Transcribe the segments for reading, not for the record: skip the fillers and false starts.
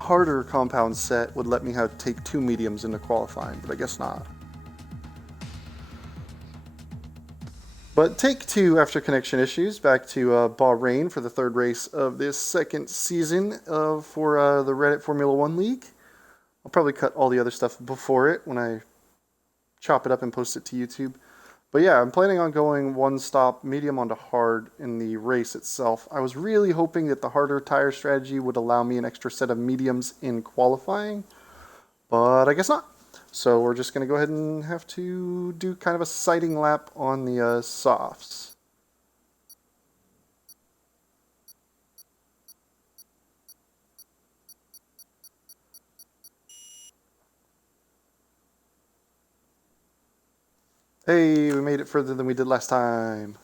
harder compound set would let me take 2 mediums into qualifying, but I guess not. But take 2 after connection issues, back to Bahrain for the 3rd race of this 2nd season for the Reddit Formula 1 League. I'll probably cut all the other stuff before it when I chop it up and post it to YouTube. But yeah, I'm planning on going 1 stop medium onto hard in the race itself. I was really hoping that the harder tire strategy would allow me an extra set of mediums in qualifying, but I guess not. So we're just going to go ahead and have to do kind of a sighting lap on the softs. Hey, we made it further than we did last time.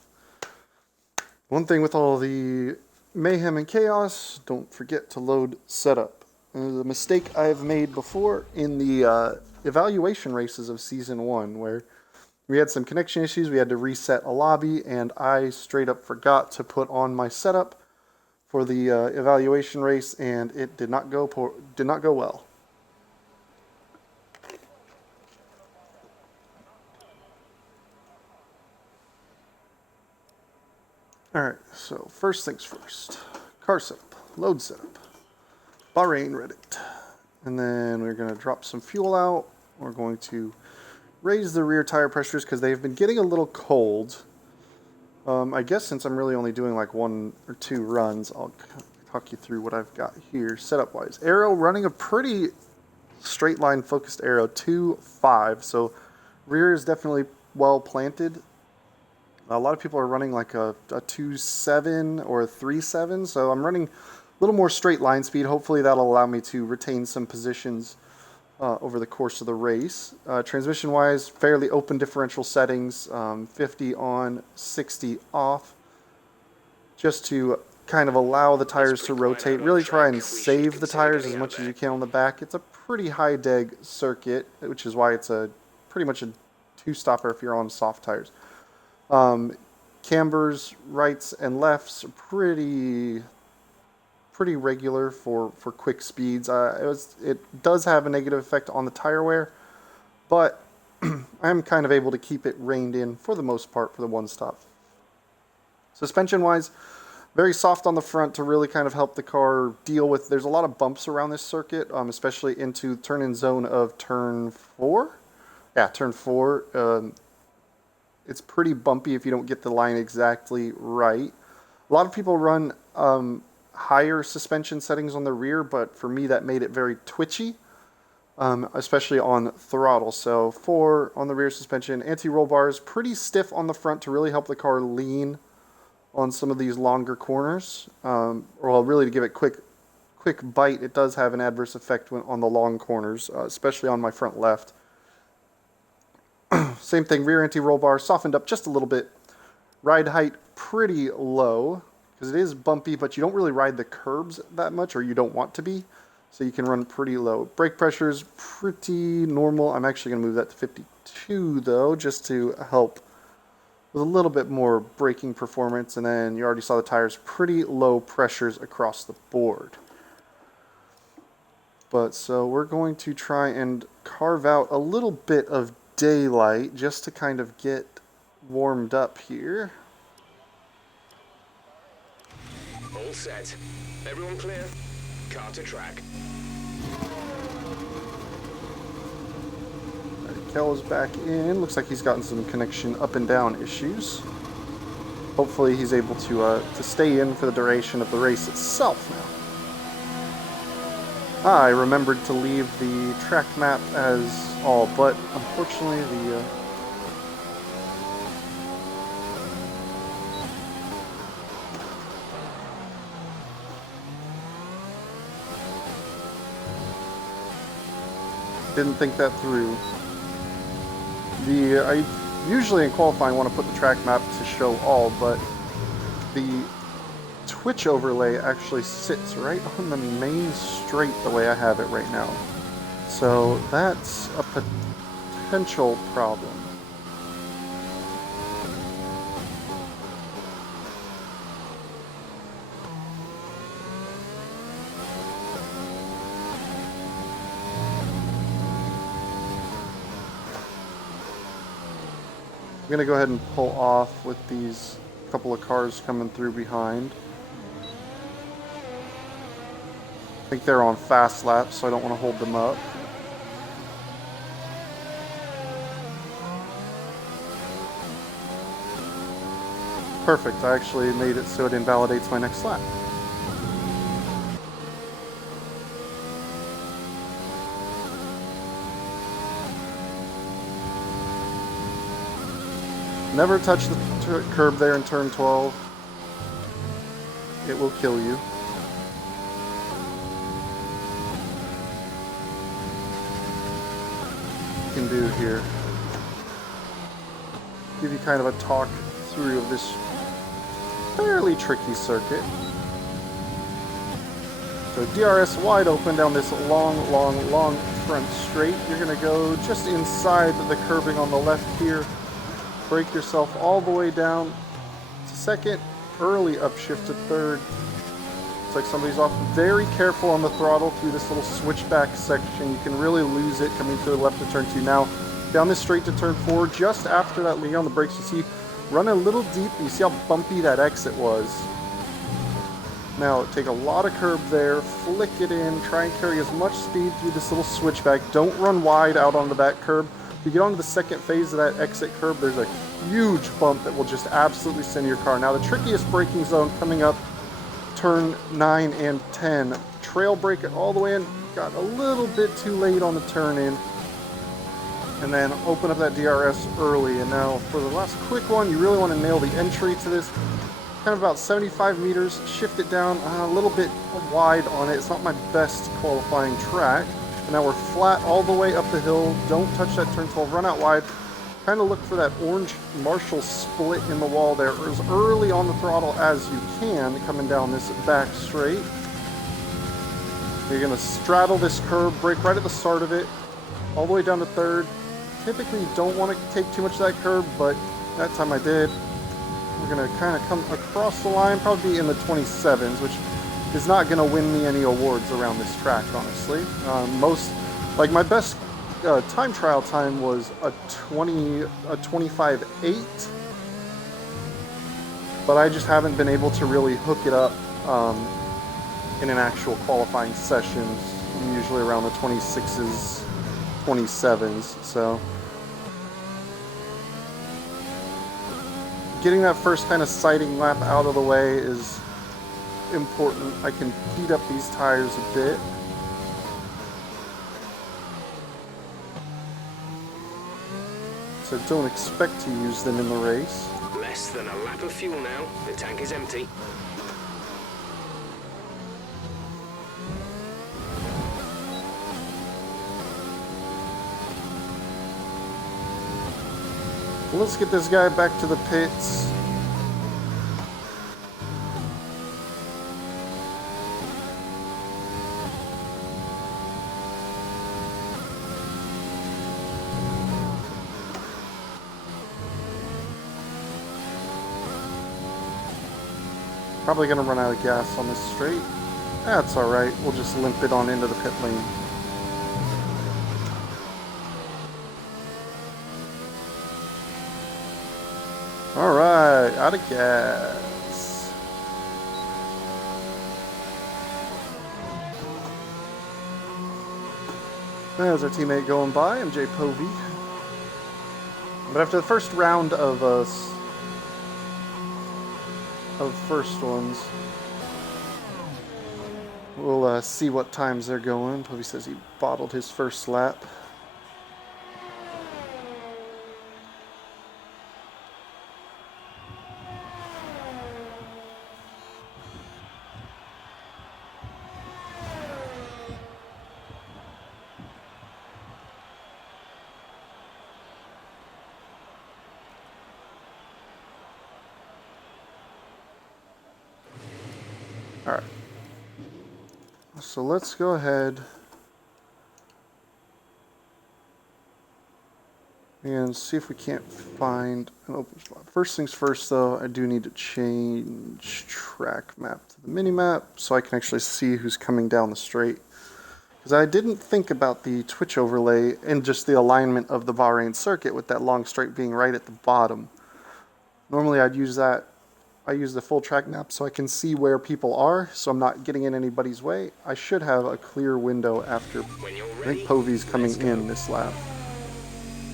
One thing with all the mayhem and chaos, don't forget to load setup. The mistake I've made before in the evaluation races of Season 1, where we had some connection issues, we had to reset a lobby, and I straight up forgot to put on my setup for the evaluation race, and it did not go well. Alright, so first things first. Car setup, load setup, Bahrain Reddit. And then we're going to drop some fuel out. We're going to raise the rear tire pressures because they've been getting a little cold. I guess since I'm really only doing like 1 or 2 runs, I'll talk you through what I've got here setup wise. Aero running a pretty straight line focused aero, 2.5. So rear is definitely well planted. A lot of people are running like a 2.7 or a 3.7, so I'm running a little more straight line speed. Hopefully that'll allow me to retain some positions over the course of the race. Transmission-wise, fairly open differential settings, 50 on, 60 off, just to kind of allow the tires to rotate. Really try and save the tires as much as you can on the back. It's a pretty high deg circuit, which is why it's pretty much a 2-stopper if you're on soft tires. Cambers, rights and lefts are pretty regular for quick speeds. It does have a negative effect on the tire wear, but I'm kind of able to keep it reined in for the most part for the 1-stop. Suspension wise, very soft on the front to really kind of help the car deal with. There's a lot of bumps around this circuit, especially into turn-in zone of turn 4. Yeah, turn 4. It's pretty bumpy if you don't get the line exactly right. A lot of people run higher suspension settings on the rear, but for me that made it very twitchy, especially on throttle. So 4 on the rear suspension, anti-roll bars, pretty stiff on the front to really help the car lean on some of these longer corners. Or really to give it quick bite, it does have an adverse effect on the long corners, especially on my front left. Same thing, rear anti-roll bar softened up just a little bit. Ride height pretty low because it is bumpy, but you don't really ride the curbs that much, or you don't want to be, so you can run pretty low. Brake pressure's pretty normal. I'm actually going to move that to 52 though, just to help with a little bit more braking performance. And then you already saw the tires, pretty low pressures across the board. But so we're going to try and carve out a little bit of daylight just to kind of get warmed up here. All set. Everyone clear? Car to track. Kel's back in. Looks like he's gotten some connection up and down issues. Hopefully he's able to stay in for the duration of the race itself now. I remembered to leave the track map as all, but unfortunately the didn't think that through. I usually in qualifying want to put the track map to show all, but the Twitch overlay actually sits right on the main straight the way I have it right now. So that's a potential problem. I'm going to go ahead and pull off with these couple of cars coming through behind. I think they're on fast laps, so I don't want to hold them up. Perfect, I actually made it so it invalidates my next lap. Never touch the curb there in turn 12. It will kill you. Can do here. Give you kind of a talk through of this fairly tricky circuit. So DRS wide open down this long front straight. You're going to go just inside the curbing on the left here. Brake yourself all the way down to second. Early upshift to third. It's like somebody's off. Very careful on the throttle through this little switchback section. You can really lose it coming to the left of turn 2. Now, down this straight to turn 4, just after that lean on the brakes, you see, run a little deep. You see how bumpy that exit was. Now, take a lot of curb there, flick it in, try and carry as much speed through this little switchback. Don't run wide out on the back curb. If you get onto the second phase of that exit curb, there's a huge bump that will just absolutely send your car. Now, the trickiest braking zone coming up, turn 9 and 10. Trail brake it all the way in, got a little bit too late on the turn in. And then open up that DRS early. And now for the last quick one, you really want to nail the entry to this. Kind of about 75 meters, shift it down a little bit wide on it. It's not my best qualifying track. And now we're flat all the way up the hill. Don't touch that turn 12, run out wide. Kind of look for that orange Marshall split in the wall there as early on the throttle as you can coming down this back straight. You're going to straddle this curb, brake right at the start of it, all the way down to third. Typically you don't want to take too much of that curb, but that time I did. We're going to kind of come across the line, probably be in the 27s, which is not going to win me any awards around this track, honestly. My best time trial time was a 25.8, but I just haven't been able to really hook it up in an actual qualifying session. I'm usually around the 26s, 27s, so getting that first kind of sighting lap out of the way is important. I can heat up these tires a bit. So don't expect to use them in the race. Less than a lap of fuel now. The tank is empty. Let's get this guy back to the pits. Probably going to run out of gas on this straight. That's alright, we'll just limp it on into the pit lane. Alright, out of gas. There's our teammate going by, MJ Povey. But after the first round of first ones, we'll see what times they're going. Povey says he bottled his first lap. Alright, so let's go ahead and see if we can't find an open spot. First things first though, I do need to change track map to the mini map so I can actually see who's coming down the straight. Because I didn't think about the twitch overlay and just the alignment of the Bahrain circuit with that long straight being right at the bottom. Normally I'd use that. I use the full track map so I can see where people are, so I'm not getting in anybody's way. I should have a clear window after, I think Povy's coming in this lap.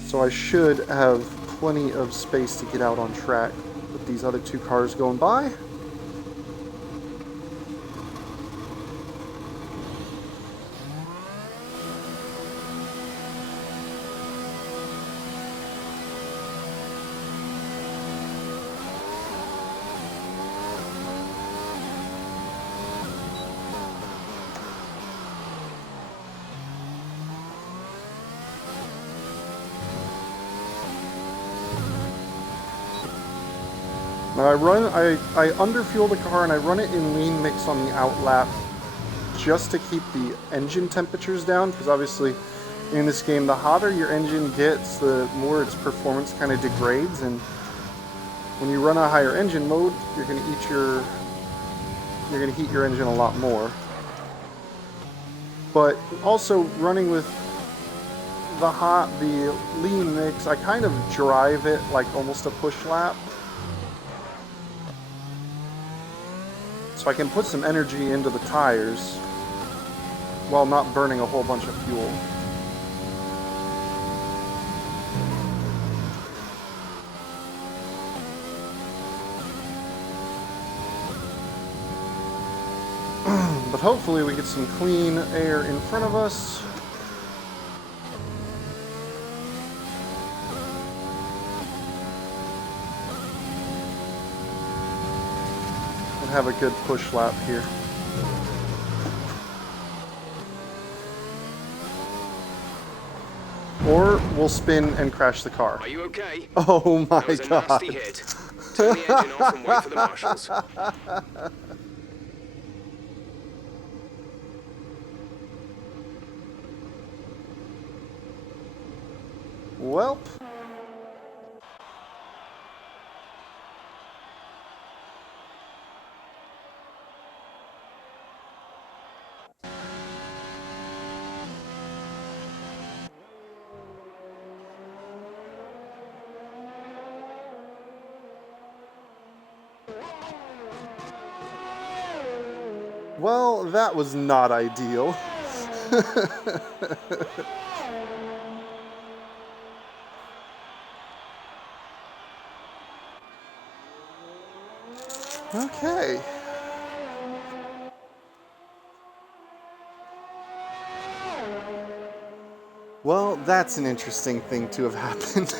So I should have plenty of space to get out on track with these other two cars going by. Now I underfuel the car and I run it in lean mix on the out lap just to keep the engine temperatures down, because obviously in this game the hotter your engine gets, the more its performance kind of degrades, and when you run a higher engine mode, you're going to heat your engine a lot more. But also running with the lean mix, I kind of drive it like almost a push lap. So I can put some energy into the tires while not burning a whole bunch of fuel. But hopefully we get some clean air in front of us. And have a good push lap here. Or we'll spin and crash the car. Are you okay? Oh my That was a god. nasty hit. Turn the engine off and wait for the marshals. Welp. Well, that was not ideal. Okay. Well, that's an interesting thing to have happened.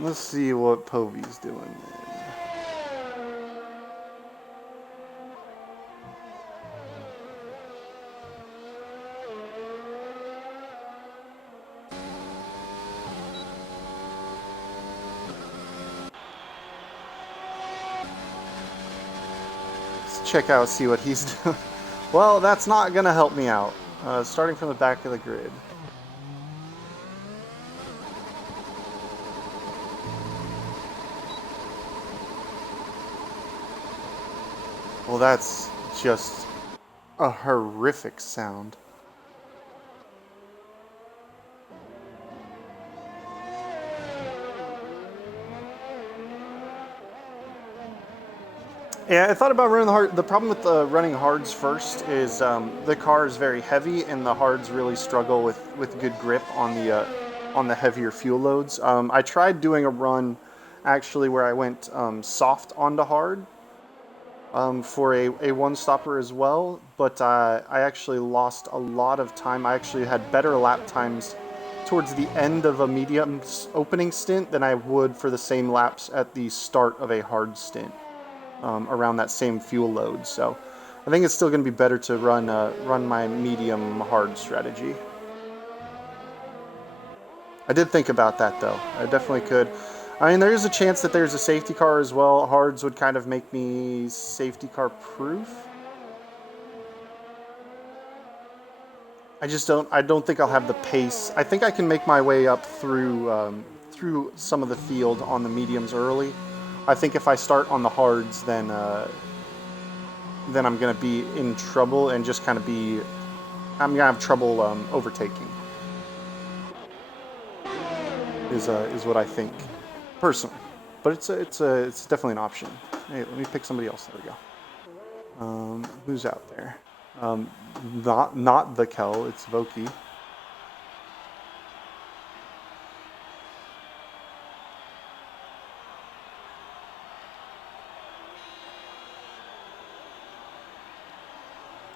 Let's see what Povy's doing then. Let's check out, see what he's doing. Well, that's not gonna help me out. Starting from the back of the grid. Well, that's just a horrific sound. Yeah, I thought about running the hard. The problem with running hards first is the car is very heavy, and the hards really struggle with good grip on the heavier fuel loads. I tried doing a run actually where I went soft onto hard for a one stopper as well, but I actually lost a lot of time. I actually had better lap times towards the end of a medium opening stint than I would for the same laps at the start of a hard stint. Around that same fuel load, so I think it's still going to be better to run my medium hard strategy. I did think about that though. I definitely could. I mean, there is a chance that there's a safety car as well. Hards would kind of make me safety car proof. I don't think I'll have the pace. I think I can make my way up through through some of the field on the mediums early. I think if I start on the hards, then I'm gonna be in trouble and just kind of I'm gonna have trouble overtaking. Is what I think personally, but it's definitely an option. Hey, let me pick somebody else. There we go. Who's out there? Um, not the Kel. It's Voki.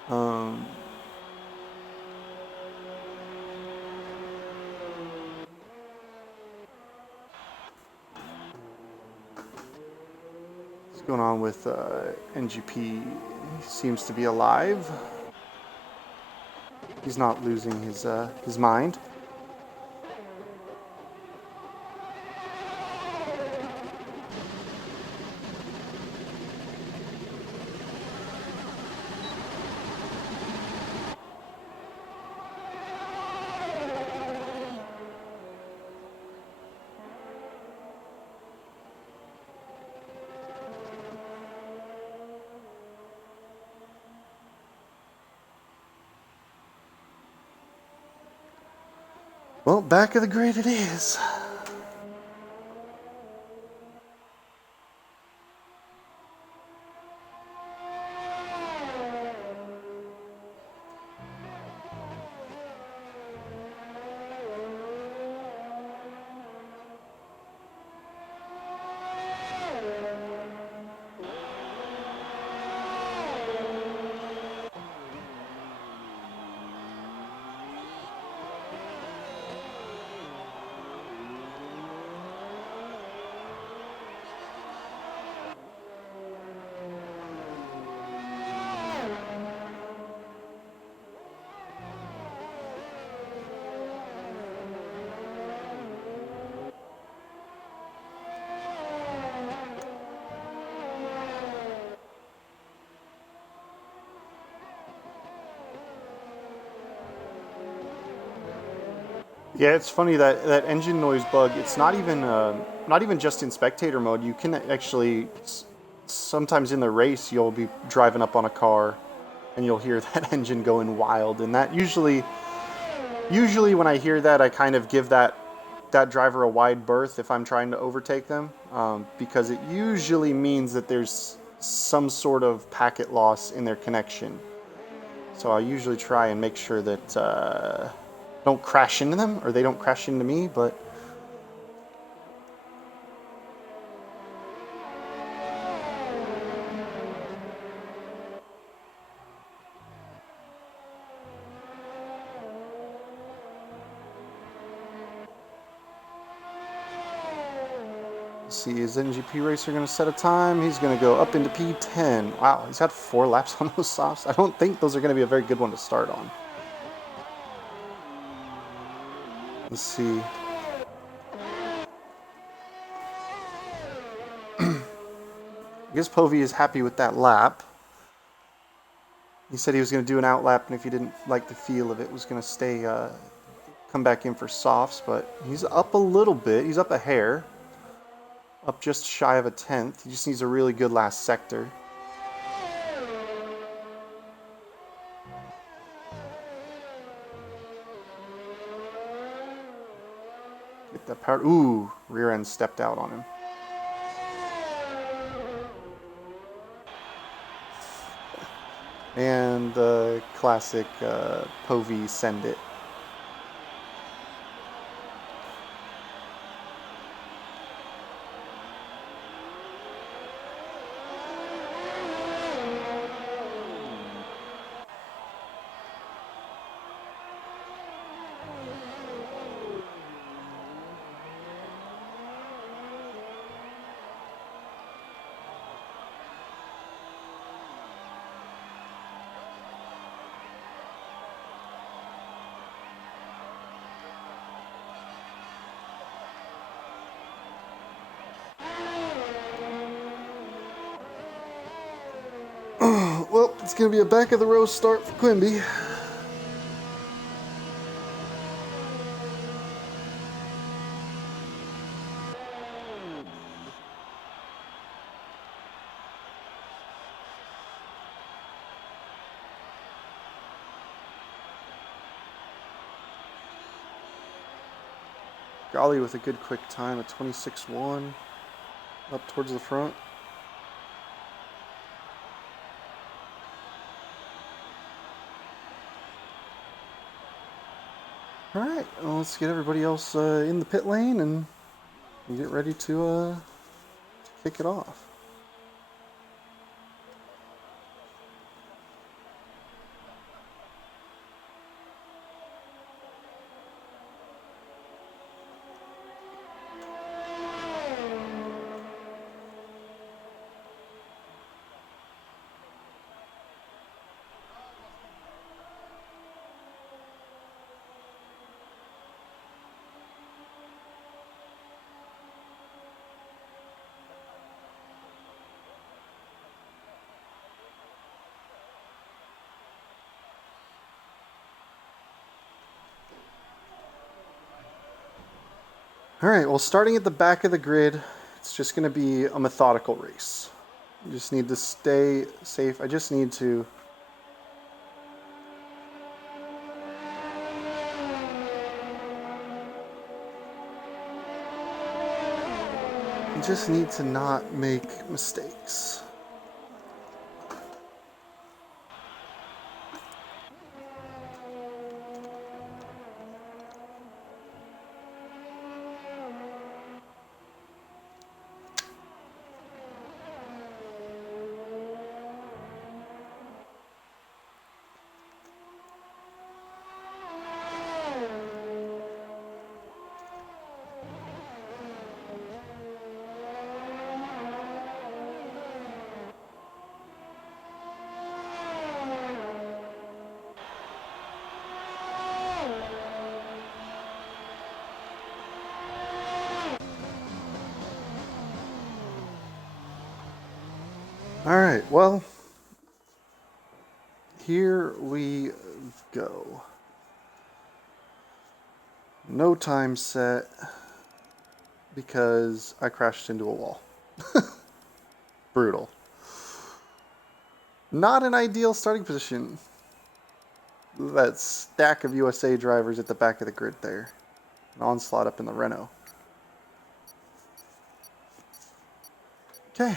Um, what's going on with NGP? He seems to be alive. He's not losing his mind. Well, back of the grid it is. Yeah, it's funny that engine noise bug. It's not even just in spectator mode. You can actually sometimes in the race you'll be driving up on a car, and you'll hear that engine going wild. And that usually when I hear that, I kind of give that driver a wide berth if I'm trying to overtake them, because it usually means that there's some sort of packet loss in their connection. So I usually try and make sure that don't crash into them, or they don't crash into me. But let's see, is NGP Racer going to set a time? He's going to go up into P10. Wow, he's had 4 laps on those softs. I don't think those are going to be a very good one to start on. Let's see. I guess Povey is happy with that lap. He said he was going to do an out lap, and if he didn't like the feel of it, was going to stay, come back in for softs. But he's up a little bit. He's up a hair. Up just shy of a tenth. He just needs a really good last sector. Get that power. Ooh, rear end stepped out on him. And the classic Povey send it. Well, it's going to be a back of the row start for Quimby. Golly with a good quick time at 26.1 up towards the front. All right, well, let's get everybody else in the pit lane and get ready to kick it off. All right, well, starting at the back of the grid, it's just going to be a methodical race. You just need to stay safe. I just need to... You just need to not make mistakes. All right, well, here we go. No time set because I crashed into a wall. Brutal. Not an ideal starting position. That stack of USA drivers at the back of the grid there. An onslaught up in the Renault. Okay.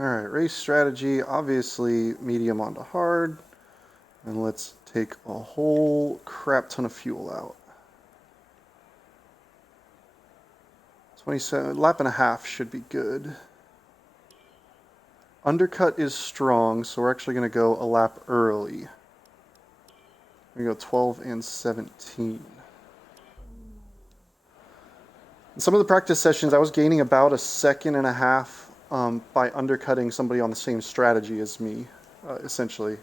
Alright, race strategy, obviously medium onto hard. And let's take a whole crap ton of fuel out. 27, lap and a half should be good. Undercut is strong, so we're actually going to go a lap early. We go 12 and 17. In some of the practice sessions, I was gaining about a second and a half by undercutting somebody on the same strategy as me, essentially.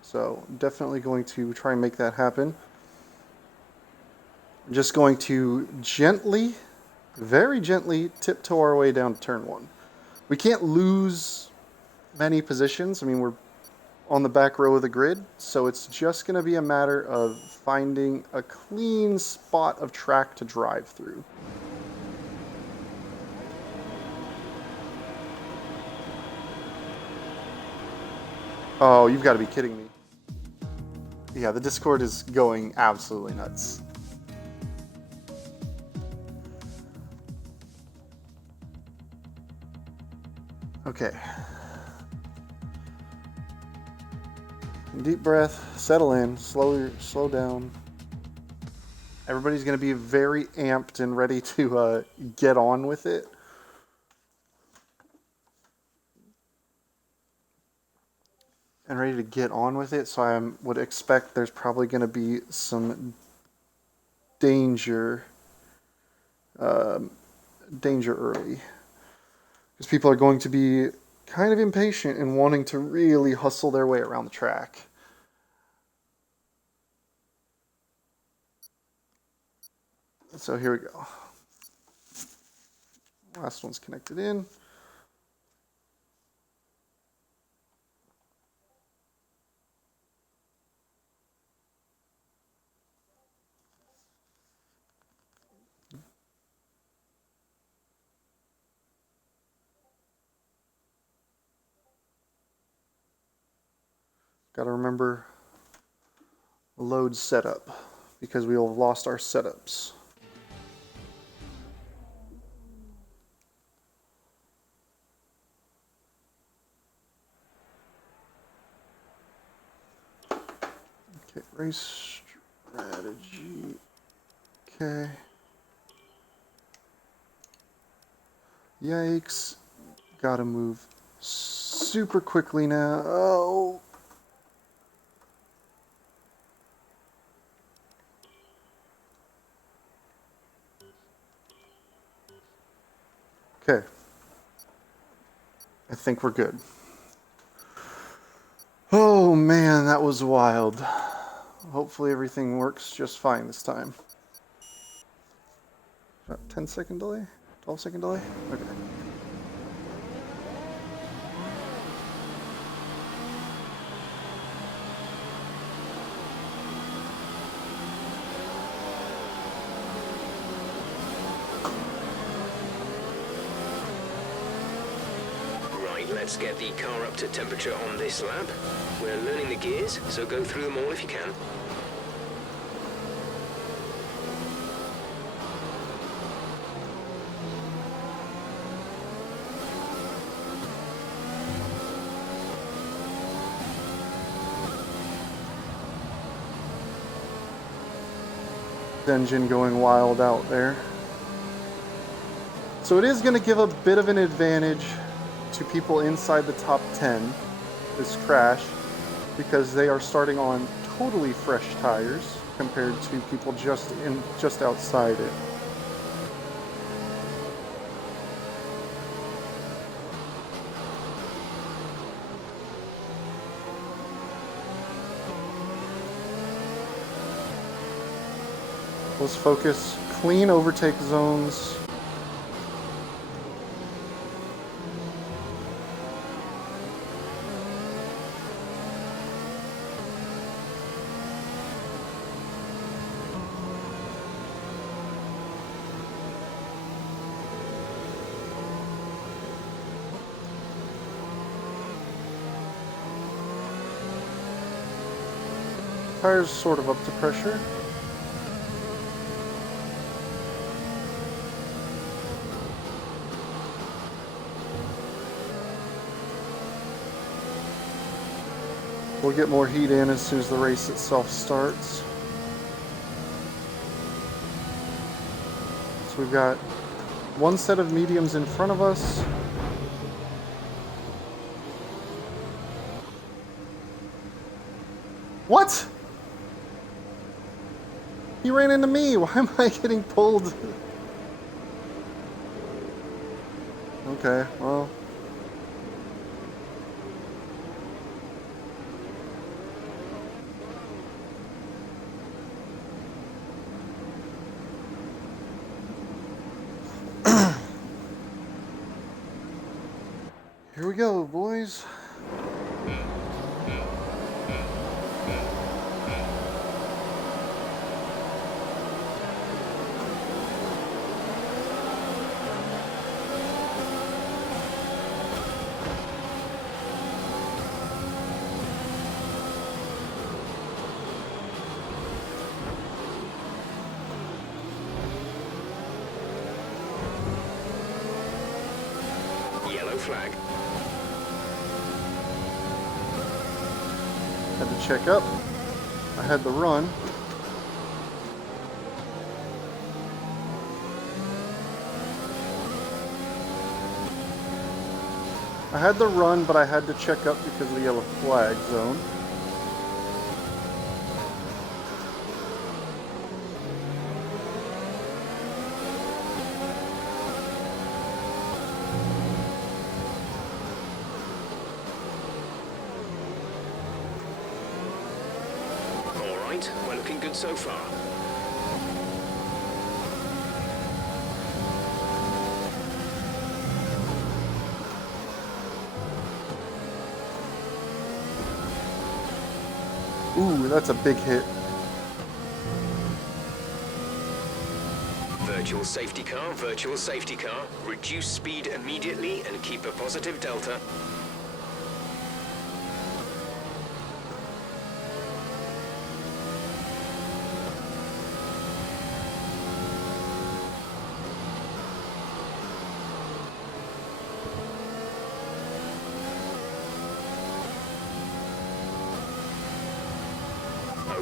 So definitely going to try and make that happen. I'm just going to gently, very gently, tiptoe our way down to turn one. We can't lose many positions. I mean, we're on the back row of the grid, so it's just going to be a matter of finding a clean spot of track to drive through. Oh, you've got to be kidding me. Yeah, the Discord is going absolutely nuts. Okay. Deep breath, settle in, slow down. Everybody's going to be very amped and ready to get on with it. And ready to get on with it, so I would expect there's probably going to be some danger early. Because people are going to be kind of impatient and wanting to really hustle their way around the track. So here we go. Last one's connected in. Got to remember load setup because we will have lost our setups. Okay, race strategy. Okay. Yikes. Gotta move super quickly now. Oh. Okay. I think we're good. Oh man, that was wild. Hopefully everything works just fine this time. 10-second delay? 12-second delay? Okay. Right, let's get the car up to temperature on this lap. We're learning the gears, so go through them all if you can. Engine going wild out there. So it is going to give a bit of an advantage to people inside the top 10, this crash, because they are starting on totally fresh tires compared to people just outside it. Let's focus. Clean overtake zones. Tires sort of up to pressure. We'll get more heat in as soon as the race itself starts. So we've got one set of mediums in front of us. What? He ran into me. Why am I getting pulled? Okay, well. Here we go, boys. Yellow flag. Had to check up. I had the run. I had the run, but I had to check up because of the yellow flag zone. All right, we're looking good so far. Ooh, that's a big hit. Virtual safety car, virtual safety car. Reduce speed immediately and keep a positive delta.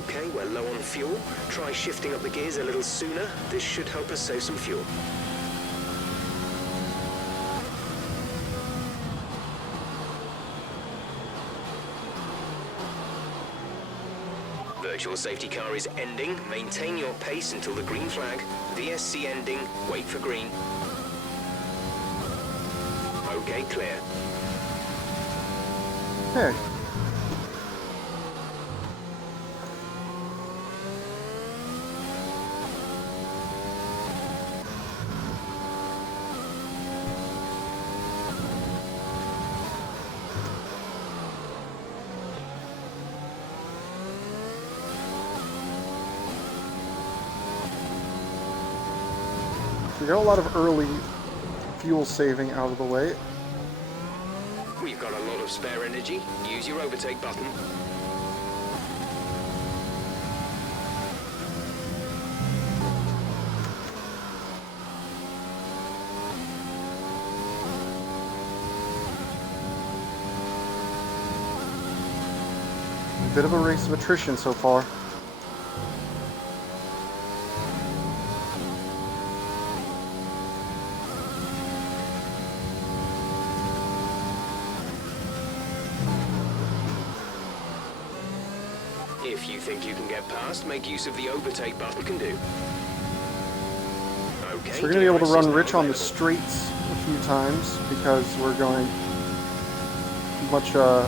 Okay, we're low on fuel. Try shifting up the gears a little sooner. This should help us save some fuel. Virtual safety car is ending. Maintain your pace until the green flag. VSC ending. Wait for green. Okay, clear. Okay. We got a lot of early fuel saving out of the way. We've got a lot of spare energy. Use your overtake button. Bit of a race of attrition so far. If you think you can get past, make use of the overtake button. You can do. Okay. So we're going to be able to run DRS is rich now on the available. straights a few times because we're going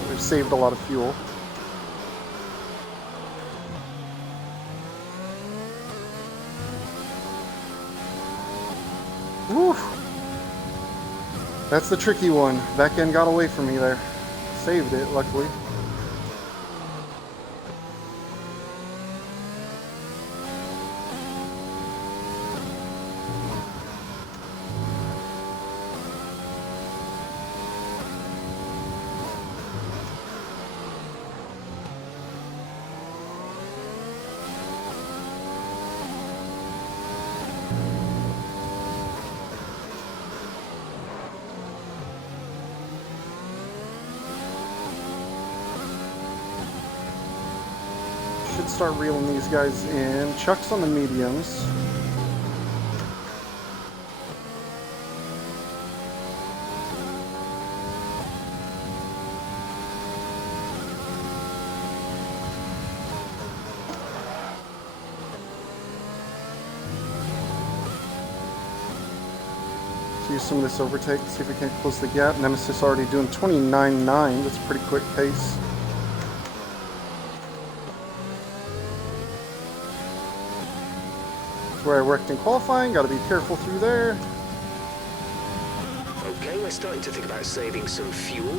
we've saved a lot of fuel. Woo! That's the tricky one. Back end got away from me there. Saved it, luckily. Should start reeling these guys in. Chuck's on the mediums. Let's use some of this overtake, see if we can close the gap. Nemesis already doing 29.9. That's a pretty quick pace. Where I worked in qualifying, got to be careful through there. Okay, we're starting to think about saving some fuel.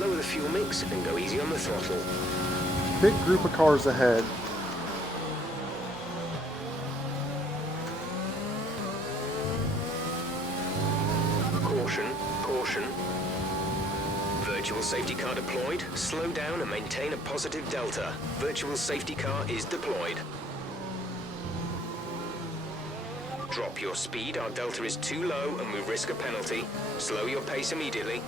Lower the fuel mix and go easy on the throttle. Big group of cars ahead. Caution, caution. Virtual safety car deployed. Slow down and maintain a positive delta. Virtual safety car is deployed. Drop your speed, our delta is too low and we risk a penalty. Slow your pace immediately.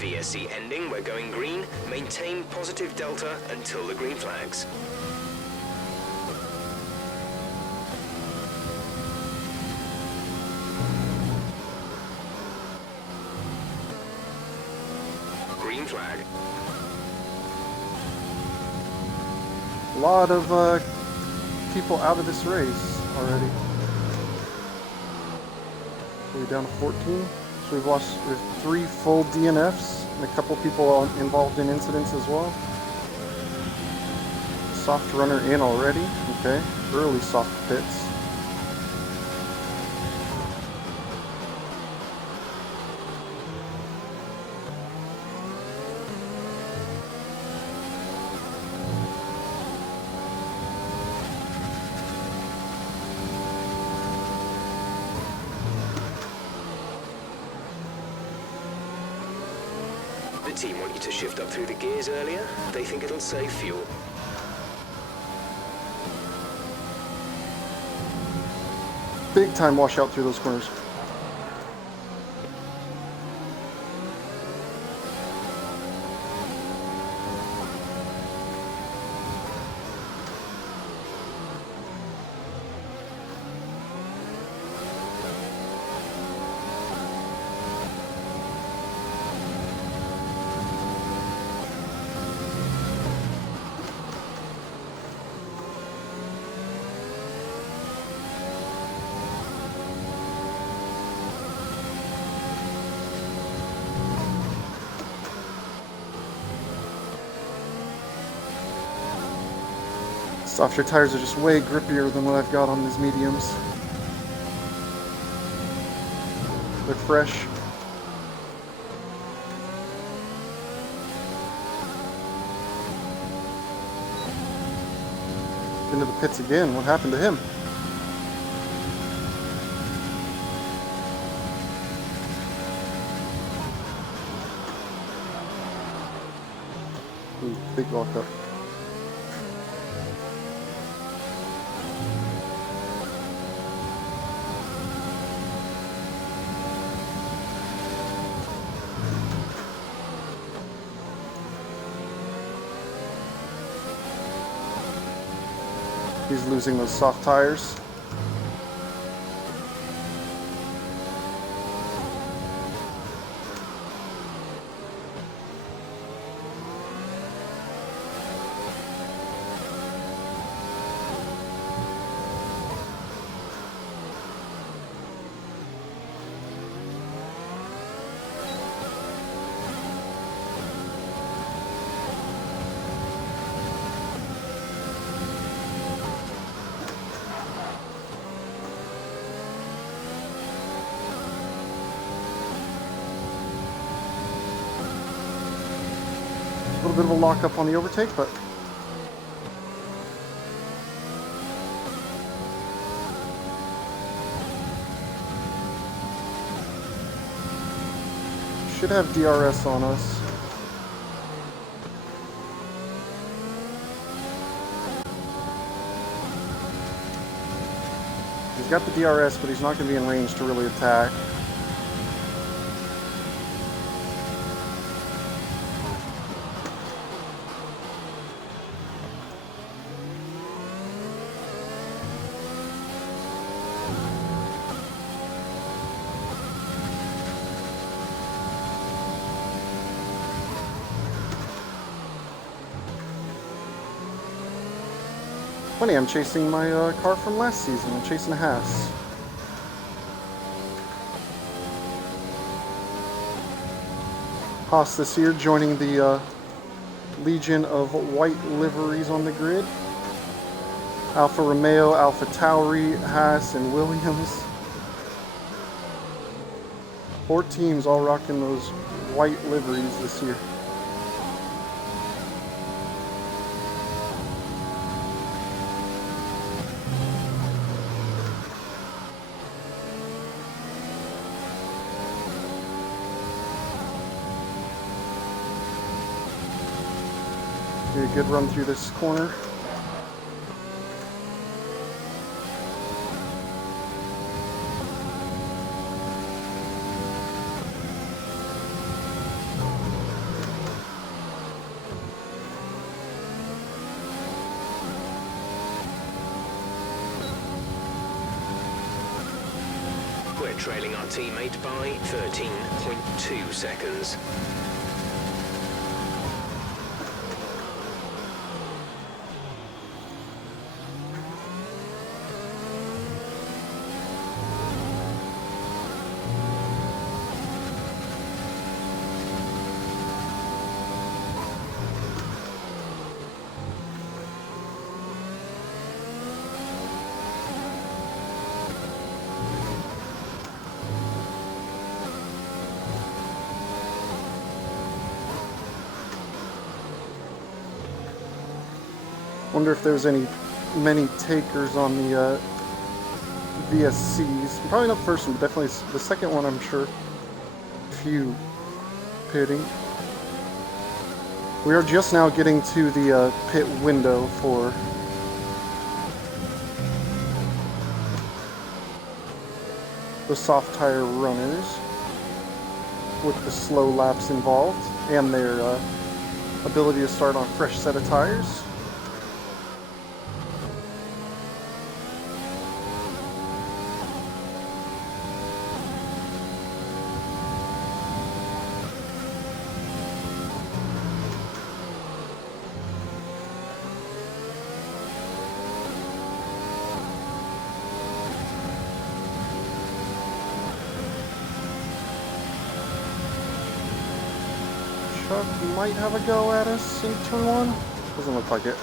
VSC ending, we're going green. Maintain positive delta until the green flags. Green flag. A lot of people out of this race already. We're down to 14. So we have 3 full DNFs and a couple people involved in incidents as well. Soft runner in already. Okay, early soft pits. The team want you to shift up through the gears earlier. They think it'll save fuel. Big time washout through those corners. Softer tires are just way grippier than what I've got on these mediums. They're fresh. Into the pits again. What happened to him? Ooh, big lockup. He's losing those soft tires. A little bit of a lockup on the overtake, but should have DRS on us. He's got the DRS, but he's not going to be in range to really attack. Funny, I'm chasing my car from last season. I'm chasing a Haas. Haas this year joining the legion of white liveries on the grid. Alfa Romeo, Alfa Tauri, Haas, and Williams. 4 teams all rocking those white liveries this year. A good run through this corner. We're trailing our teammate by 13.2 seconds. Wonder if there's many takers on the VSCs. Probably not the first one, but definitely the second one, I'm sure. Few pitting. We are just now getting to the pit window for the soft tire runners, with the slow laps involved and their ability to start on a fresh set of tires. Chuck might have a go at us in turn one. Doesn't look like it.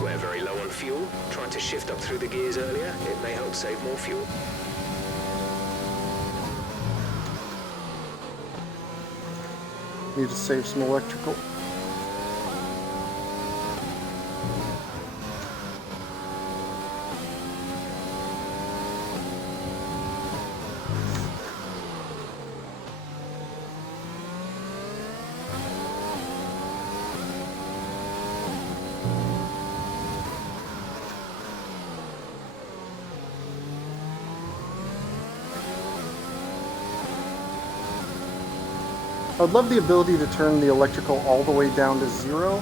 We're very low on fuel. Trying to shift up through the gears earlier, it may help save more fuel. Need to save some electrical. I would love the ability to turn the electrical all the way down to 0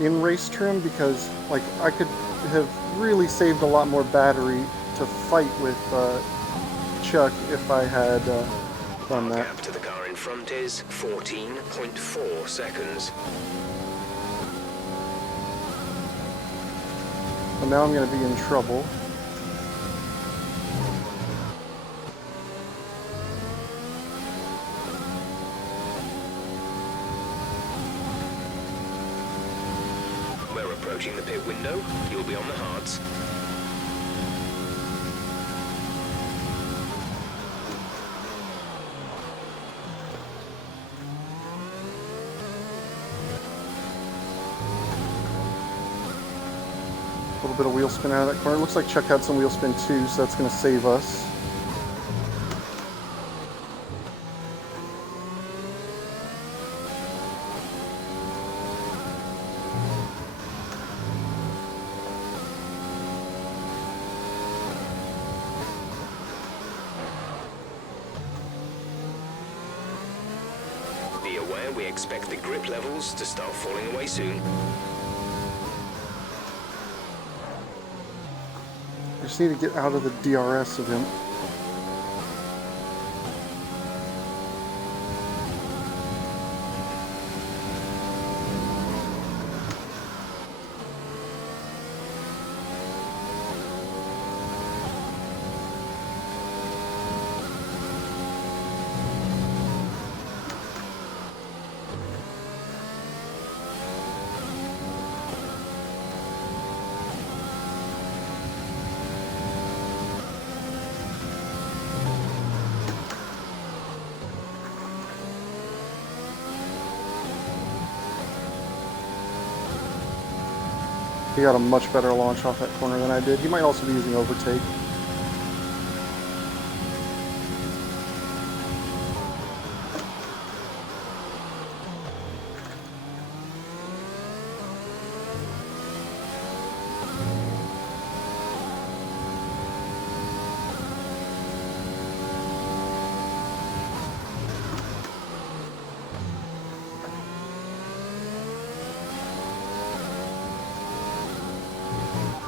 in race trim, because like I could have really saved a lot more battery to fight with Chuck if I had done that. Gap to the car in front is 14.4 seconds. And now I'm going to be in trouble. We're approaching the pit window. You'll be on the hards. A little bit of wheel spin out of that corner. Looks like Chuck had some wheel spin too, so that's going to save us. Be aware we expect the grip levels to start falling away soon. I just need to get out of the DRS of him. He got a much better launch off that corner than I did. He might also be using overtake.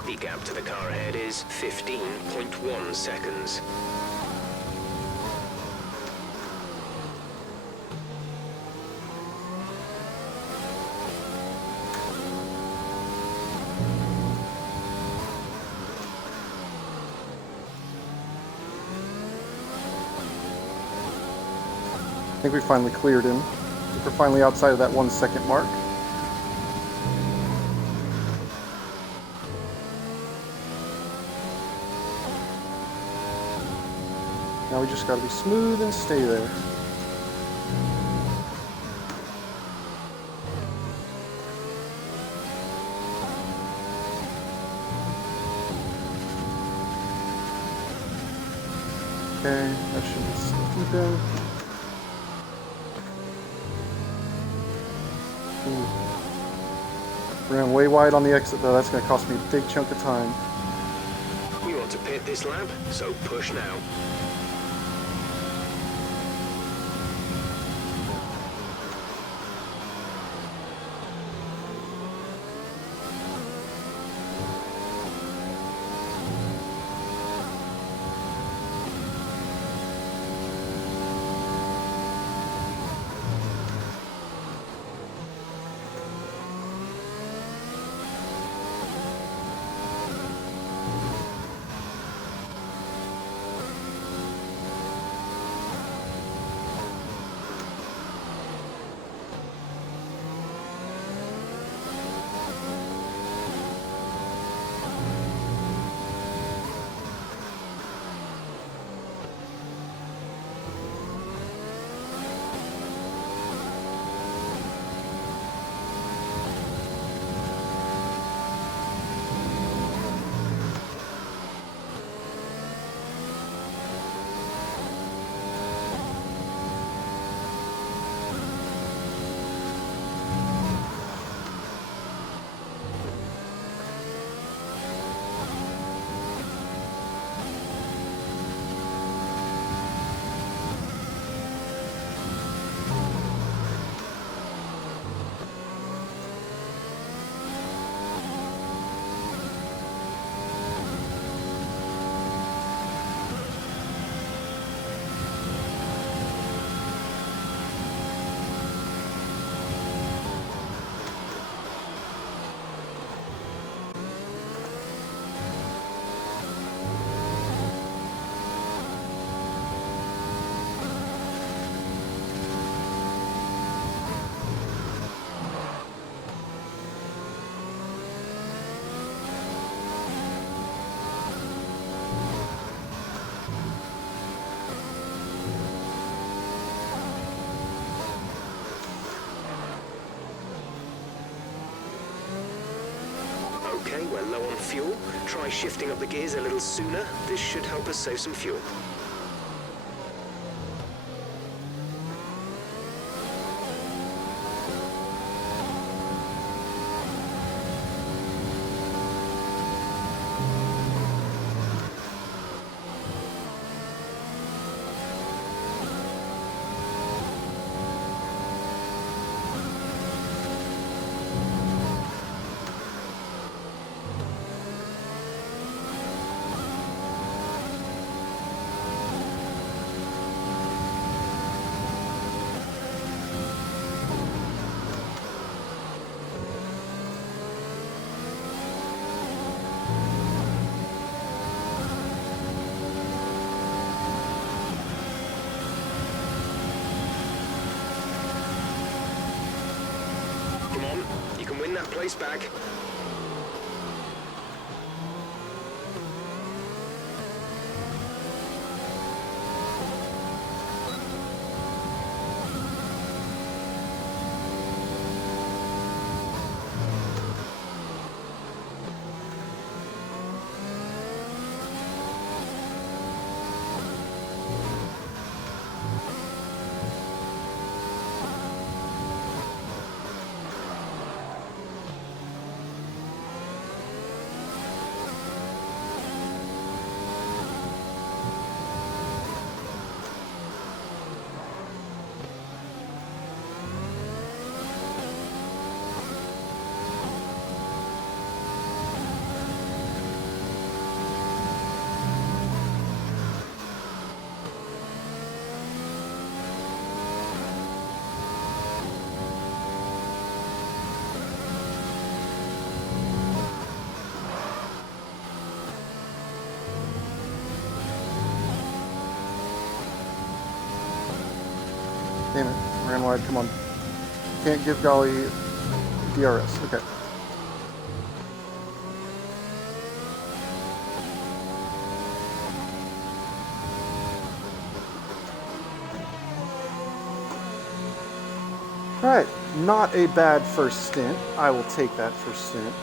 The gap to the car ahead is 15.1 seconds. I think we finally cleared him. We're finally outside of that 1 second mark. Now Now we just got to be smooth and stay there. Okay, that should keep him. Ran way wide on the exit though, that's going to cost me a big chunk of time. We want to pit this lap, so push now. Okay, we're low on fuel. Try shifting up the gears a little sooner. This should help us save some fuel. Come on, you can win that place back. Damn it, ran wide, come on. Can't give Golly DRS, okay. Alright, not a bad first stint. I will take that first stint.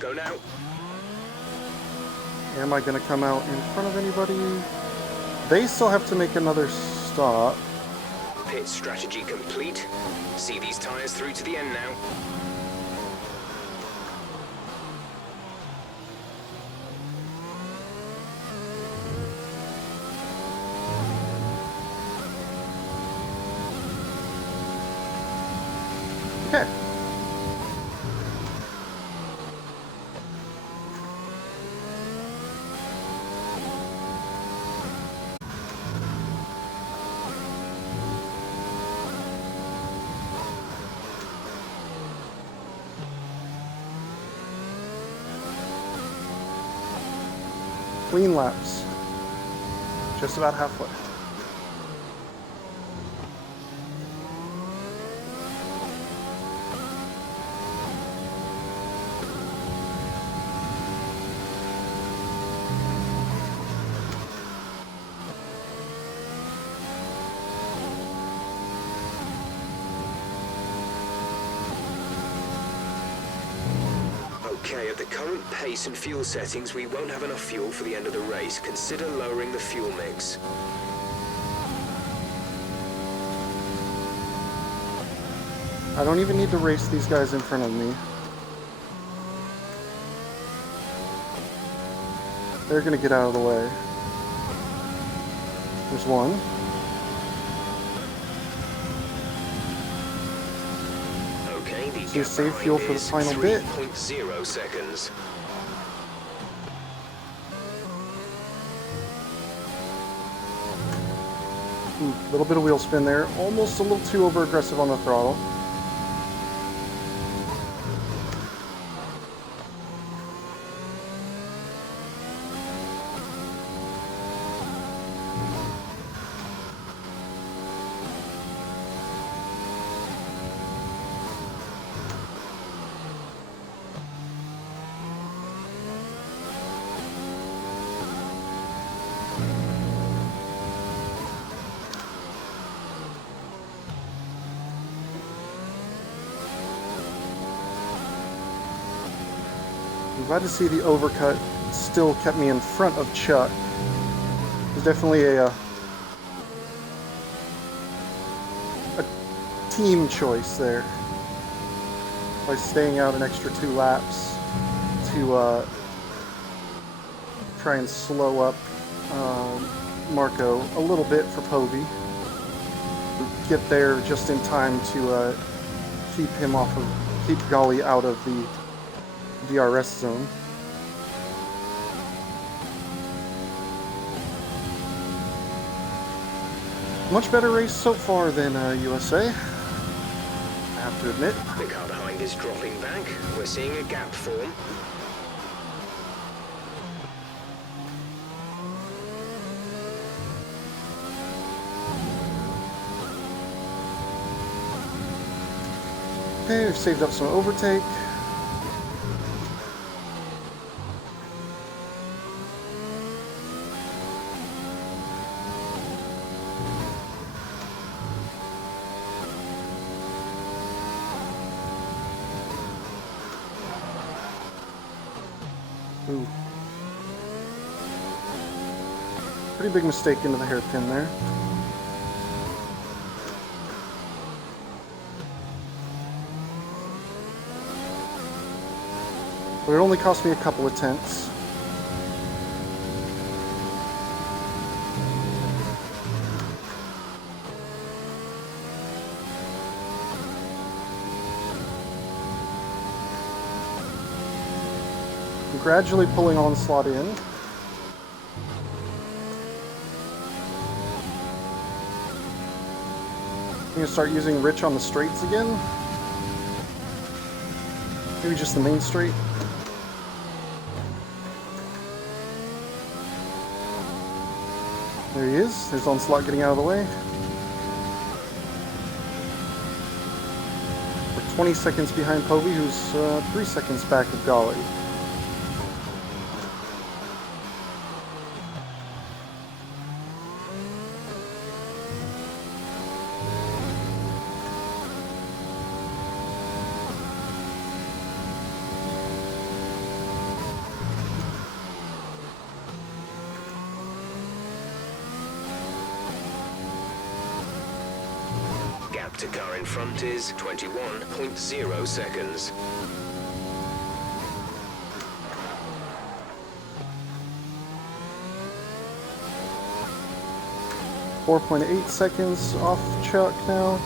Go now. Am I going to come out in front of anybody? They still have to make another stop. Pit strategy complete. See these tires through to the end now. Okay. Clean laps. Just about halfway. Okay, at the current pace and fuel settings, we won't have enough fuel for the end of the race. Consider lowering the fuel mix. I don't even need to race these guys in front of me. They're going to get out of the way. There's one. Okay, the So you save fuel for the final bit. 3.0 seconds. A little bit of wheel spin there. Almost a little too over aggressive on the throttle. I'm glad to see the overcut still kept me in front of Chuck. It's definitely a team choice there. By staying out an extra 2 laps to try and slow up Marco a little bit for Povey. Get there just in time to keep Golly out of the DRS zone. Much better race so far than USA, I have to admit. The car behind is dropping back. We're seeing a gap form. Okay, we've saved up some overtake. Ooh. Pretty big mistake into the hairpin there. But it only cost me a couple of tenths. I'm gradually pulling Onslaught in. I'm going to start using Rich on the straights again. Maybe just the main straight. There he is. There's Onslaught getting out of the way. We're 20 seconds behind Povey, who's 3 seconds back of Golly. lap to car in front is 21.0 seconds. 4.8 seconds off Chuck now.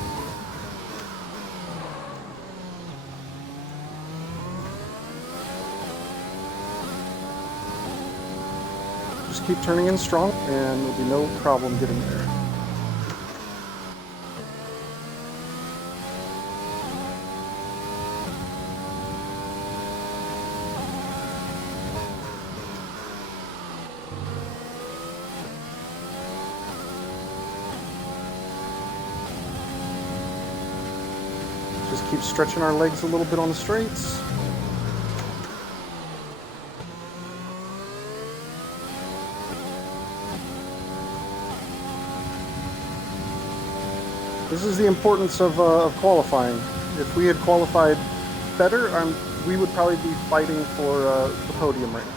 Just keep turning in strong and there'll be no problem getting there. Just keep stretching our legs a little bit on the straights. This is the importance of qualifying. If we had qualified better, we would probably be fighting for the podium right now.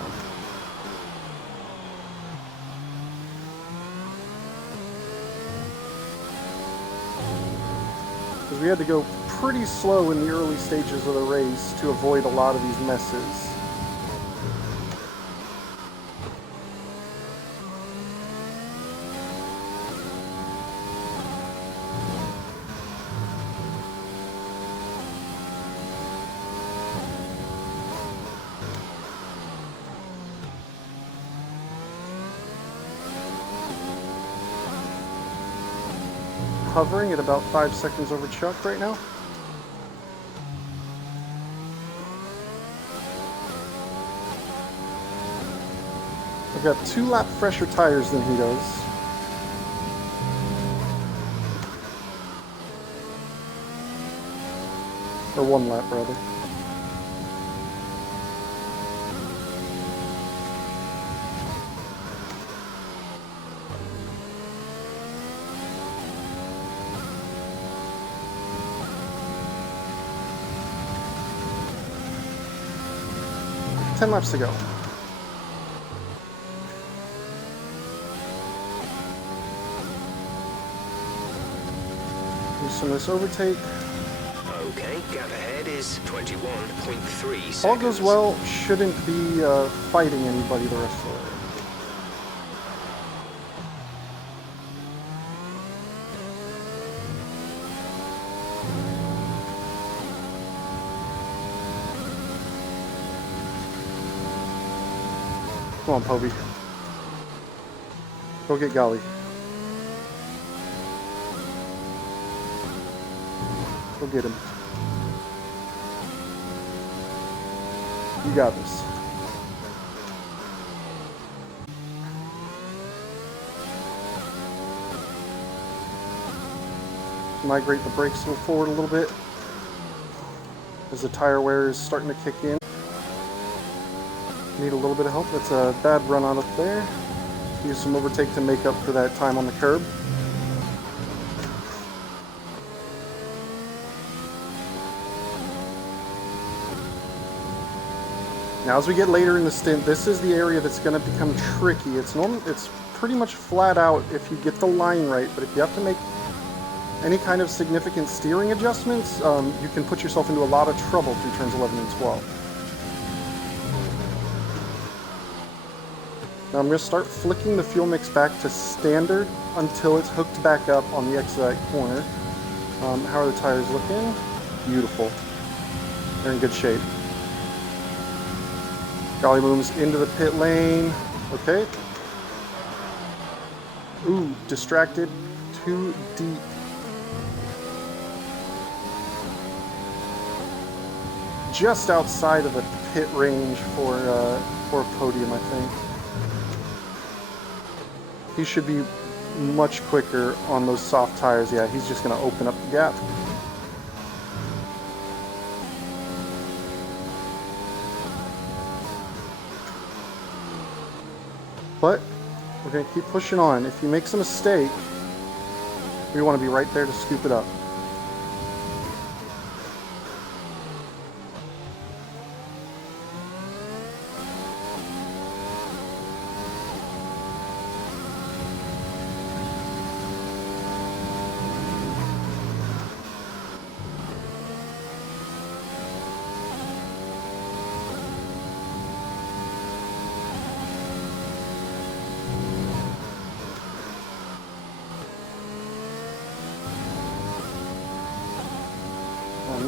Because we had to go pretty slow in the early stages of the race to avoid a lot of these messes. Hovering at about 5 seconds over Chuck right now. I've got 2 lap fresher tires than he does. Or 1 lap, rather. Ten laps to go. Do some of this overtake. Okay, gap ahead is 21.3 seconds. All goes well, shouldn't be fighting anybody the rest of the way. Come on, Poby. Go get Golly. Go get him. You got this. Migrate the brakes forward a little bit as the tire wear is starting to kick in. Need a little bit of help. That's a bad run on up there. Use some overtake to make up for that time on the curb. Now as we get later in the stint, this is the area that's going to become tricky. It's pretty much flat out if you get the line right, but if you have to make any kind of significant steering adjustments, you can put yourself into a lot of trouble through turns 11 and 12. Now I'm going to start flicking the fuel mix back to standard until it's hooked back up on the exit of that corner. How are the tires looking? Beautiful. They're in good shape. Golly moves into the pit lane. Okay. Ooh, distracted. Too deep. Just outside of the pit range for a podium, I think. He should be much quicker on those soft tires. Yeah, he's just going to open up the gap. But we're going to keep pushing on. If he makes a mistake, we want to be right there to scoop it up.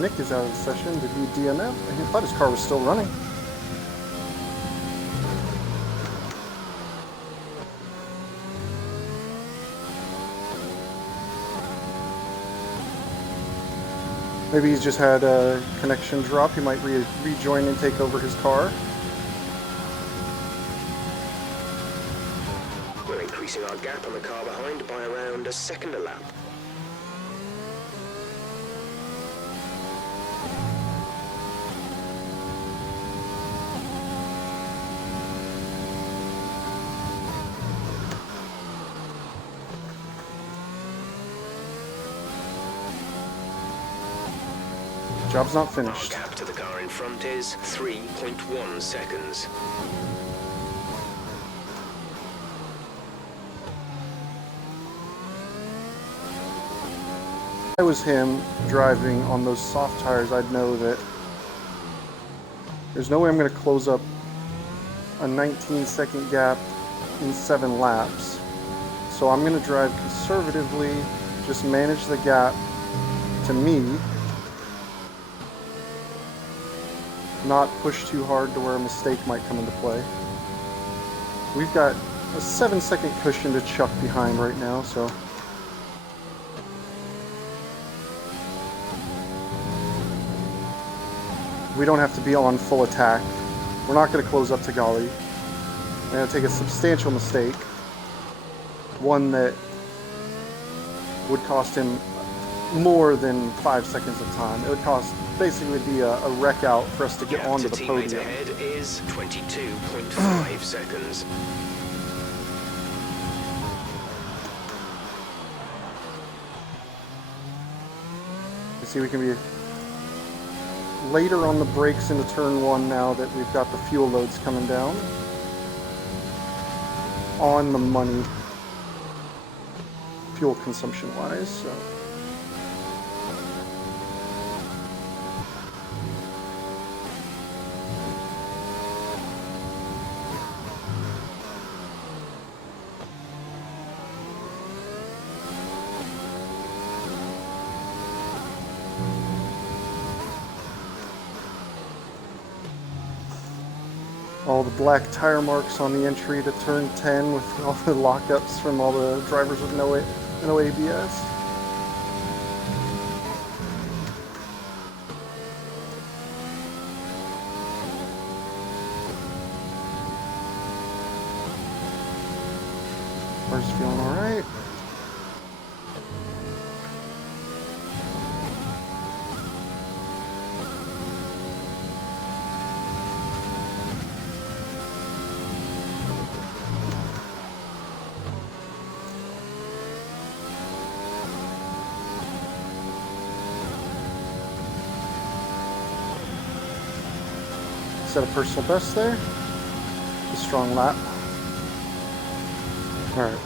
Nick is out of the session. Did he DNF? I thought his car was still running. Maybe he's just had a connection drop. He might rejoin and take over his car. We're increasing our gap on the car behind by around a second a lap. Job's not Our finished. gap to the car in front is 3.1 seconds. If I was him driving on those soft tires, I'd know that there's no way I'm going to close up a 19-second gap in 7 laps. So I'm going to drive conservatively, just manage the gap to me, not push too hard to where a mistake might come into play. We've got a 7-second cushion to chuck behind right now, so we don't have to be on full attack. We're not going to close up to Gali. We're going to take a substantial mistake, one that would cost him more than 5 seconds of time. It would cost basically be a wreck out for us to get onto the podium. Ahead is 22.5 seconds. You see, we can be later on the brakes into turn 1 now that we've got the fuel loads coming down. On the money, fuel consumption wise, so. All the black tire marks on the entry to turn 10 with all the lockups from all the drivers with no ABS. Car's feeling all right. Set a personal best there. A strong lap. All right.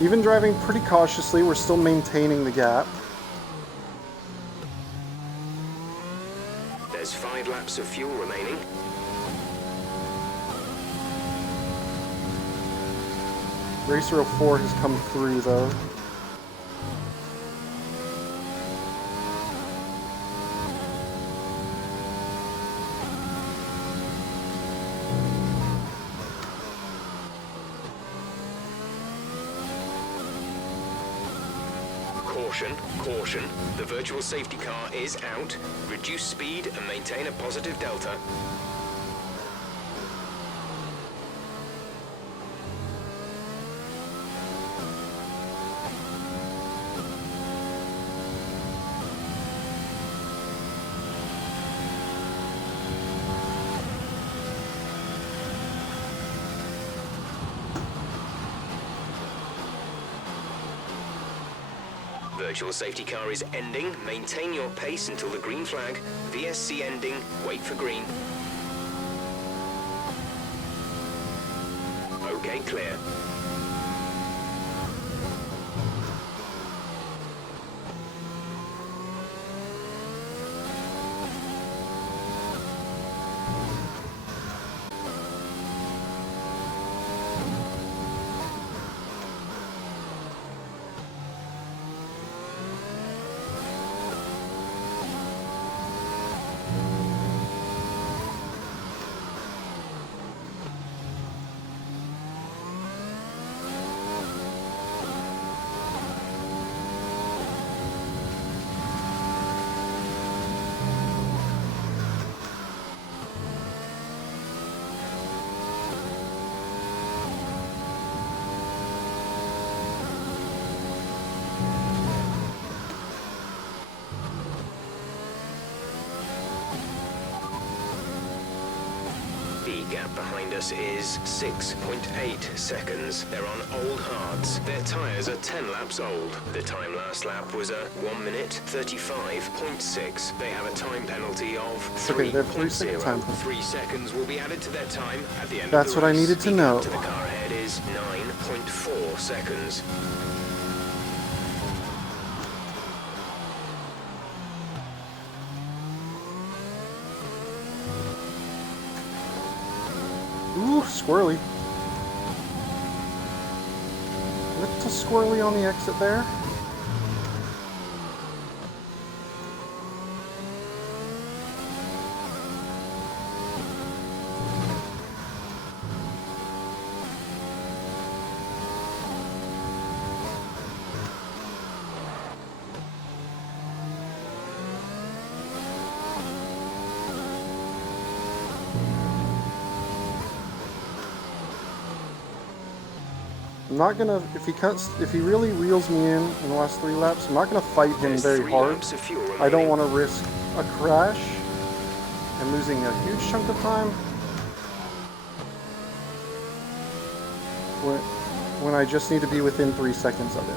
Even driving pretty cautiously, we're still maintaining the gap. There's 5 laps of fuel remaining. Racer 04 has come through though. Caution, caution. The virtual safety car is out. Reduce speed and maintain a positive delta. Virtual safety car is ending. Maintain your pace until the green flag. VSC ending. Wait for green. Okay, clear. The gap behind us is 6.8 seconds. They're on old hards. Their tyres are 10 laps old. The time last lap was a 1 minute 35.6. They have a time penalty of 3.0. Okay, they have 3 second time. 3 seconds will be added to their time at the end That's of the what I race. needed to The know. gap to the car ahead is 9.4 seconds. Ooh, squirrely. Little squirrely on the exit there. I'm not gonna, if he really reels me in the last 3 laps, I'm not gonna fight him There's very 3 hard. laps of fuel I don't remaining. want to risk a crash and losing a huge chunk of time when I just need to be within 3 seconds of him.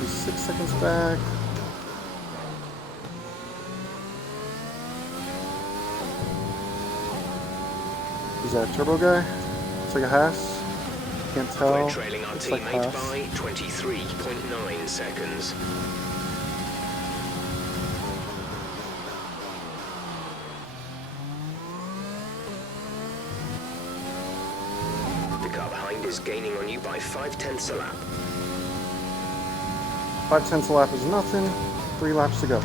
He's 6 seconds back. Is that a turbo guy? It's like a Haas. Can't tell. We're trailing our It's like teammate Haas. by 23.9 seconds. The car behind is gaining on you by 0.5 a lap. 0.5 a lap is nothing. 3 laps to go.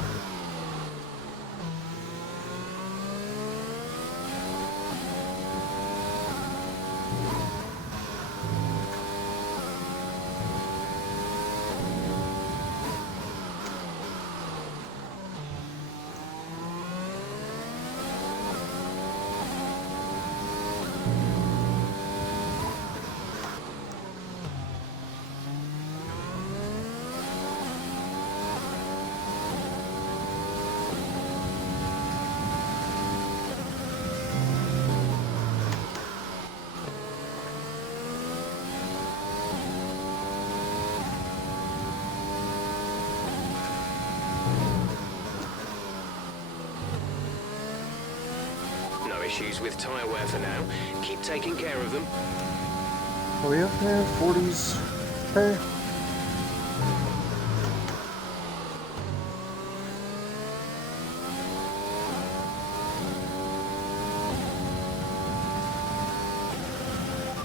No issues with tyre wear for now. Keep taking care of them. Oh yeah, man, 40s. Okay.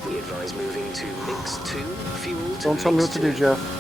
We advise moving to mix 2 fuel to Don't tell me mix what to do, 2. Jeff.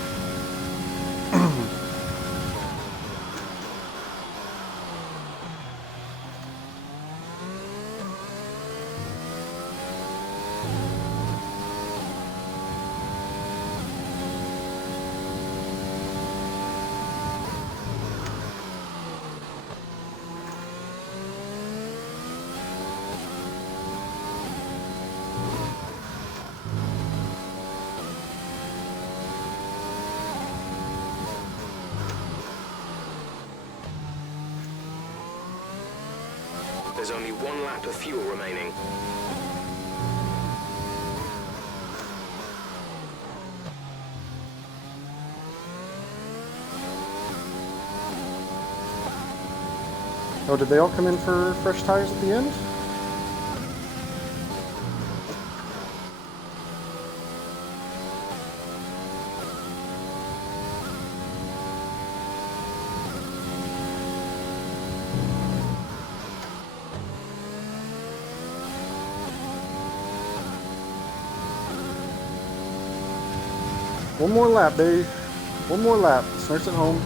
There's only 1 lap of fuel remaining. Oh, did they all come in for fresh tires at the end? One more lap, baby. One more lap. Starts at home.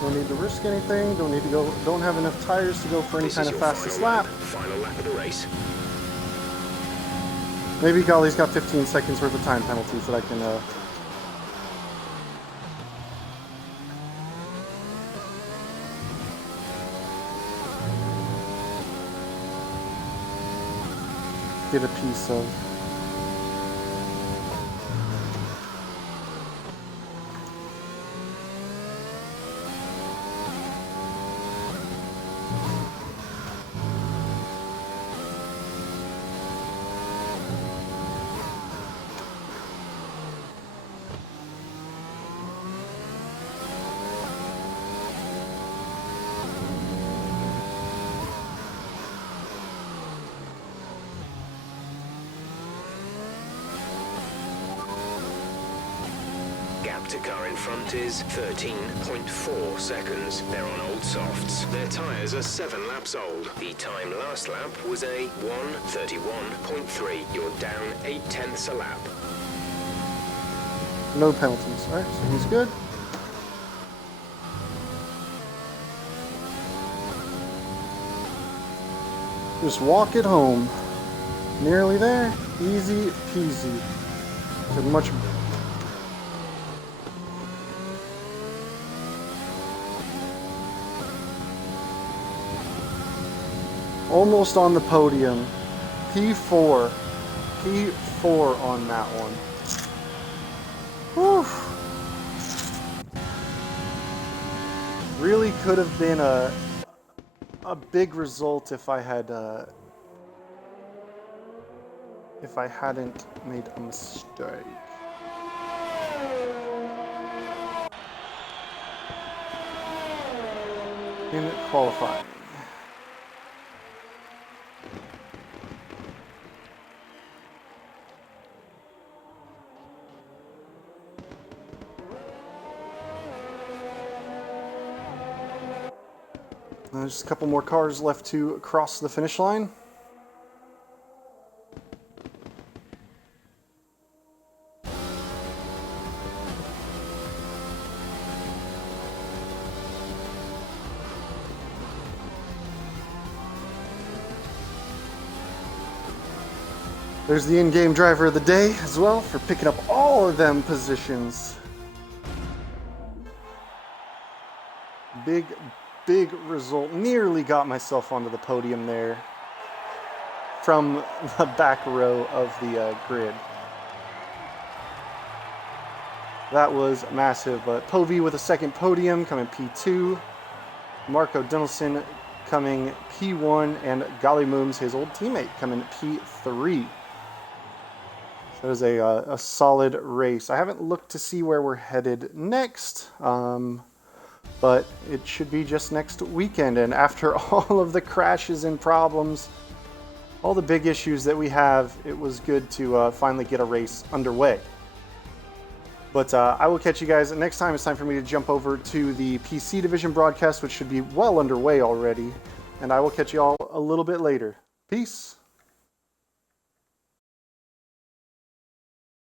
Don't need to risk anything. Don't need to go. Don't have enough tires to go for any kind of fastest lap. Final lap of the race. Maybe Golly's got 15 seconds worth of time penalties that I can. Get a piece of. Gap to car in front is 13.4 seconds. They're on old softs. Their tyres are 7 laps old. The time last lap was a 1:31.3. You're down 0.8 a lap. No penalties. Alright, so he's good. Just walk it home. Nearly there. Easy peasy. It's much. Almost on the podium. P4. P4 on that one. Whew. Really could have been a big result if I had if I hadn't made a mistake. In qualifying. There's a couple more cars left to cross the finish line. There's the in-game driver of the day as well for picking up all of them positions. Big result. Nearly got myself onto the podium there from the back row of the grid. That was massive, but Povey with a second podium coming P2. Marco Donaldson coming P1, and Golly Mooms, his old teammate, coming P3. So it was a solid race. I haven't looked to see where we're headed next. But it should be just next weekend, and after all of the crashes and problems, all the big issues that we have, it was good to finally get a race underway. But I will catch you guys next time. It's time for me to jump over to the PC Division broadcast, which should be well underway already, and I will catch you all a little bit later. Peace.